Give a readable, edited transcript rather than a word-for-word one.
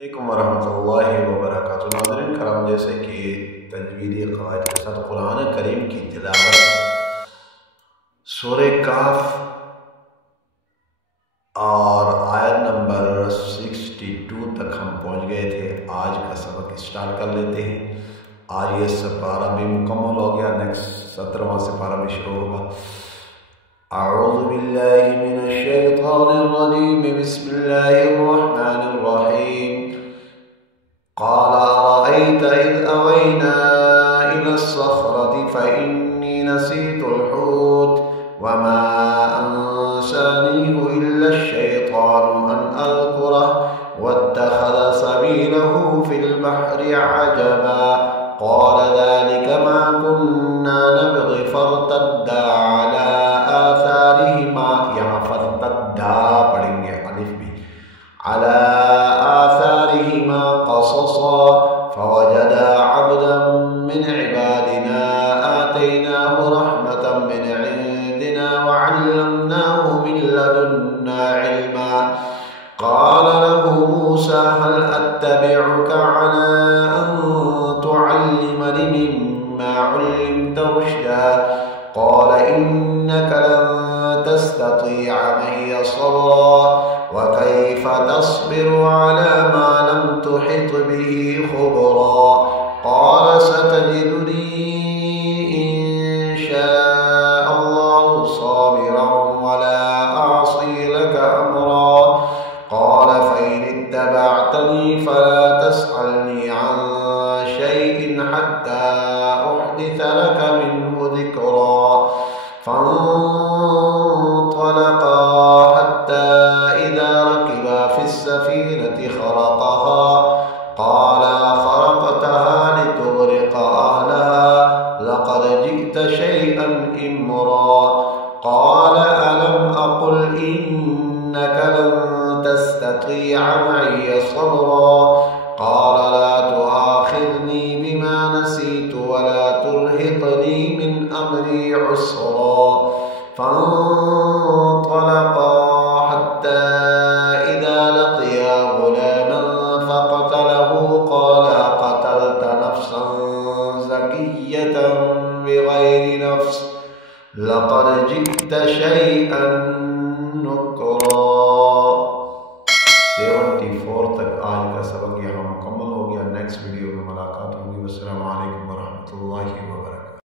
अलैकुम वरहमतुल्लाहि वबरकातुहू। नाज़रीन करम, जैसे कि तजवीदी क़वाइद के साथ कुरान करीम की तिलावत सूरह काफ और आयत नंबर 62 तक हम पहुँच गए थे। आज का सबक स्टार्ट कर लेते हैं। आज ये सपारा भी मुकम्मल हो गया, नेक्स्ट 17वां सपारा भी शुरू होगा। अऊज़ु बिल्लाहि मिनश शैतानिर रजीम, बिस्मिल्लाहिर रहमानिर रहीम। क़ाल अरअयत इज़ अवैना इलस्सख़्रति फ़इन्नी नसीतुल हूत वमा अंसानीहु इल्लश्शैतानु अन अज़्कुरहु वत्तख़ज़ सबीलहु फ़िल बहरि अजबा क़ाल ज़ालिक मा कुन्ना नबग़ि फ़र्तद्दा अला आसारिहिमा, यहाँ फ़र्तद्दा पढ़ेंगे अलिफ भी, अला आसारिहिमा क़ससा फ़वजदा अब्दन मिन इबादिना आतैनाहु रहमतन मिन इंदिना वअल्लमनाहु मिन लदुन्ना इल्मा। क़ाल लहू मूसा हल अत्तबिउक अला अन तुअल्लिमनी मिम्मा उल्लिमत रुश्दा क़ाल इन्नक लन तस्ततीअ मइय सबरा वकैफ़ तस्बिरु अला मा लम तुहित बिही खुबरा क़ाल सतजिदुनी इंशाअल्लाहु साबिरन वला अअसी लक अम्रा क़ाल फ़इन इत्तबअतनी फला तस्अलनी अन शैइन हत्ता उहदिथ लक मिन्हु ज़िक्रा। फ़न्तलक़ा हत्ता इज़ा रकिबा फ़िस्सफ़ीनति ख़रक़हा क़ाल अख़रक़तहा लितुग़रिक़ अहलहा लक़द जि'त शैअन इम्रा क़ाल अलम अक़ुल इन्नक लन तस्ततीअ मइय सबरा क़ाल ला तुआख़िज़नी बिमा नसीतु वला तुरहिक़नी मिन अम्री उस्रा। फ़न्तलक़ा हत्ता इज़ा लक़िया ग़ुलामन फ़क़तलहु क़ाल अक़तलत नफ़्सन ज़किय्यतन बिग़ैरि नफ़्स लक़द जि'त शैअन नुक्रा। 74 तक आज का सबक यहाँ मुकम्मल हो गया। नेक्स्ट वीडियो में मुलाकात होगी। अस्सलामु अलैकुम वरहमतुल्लाहि वबरकातुहू।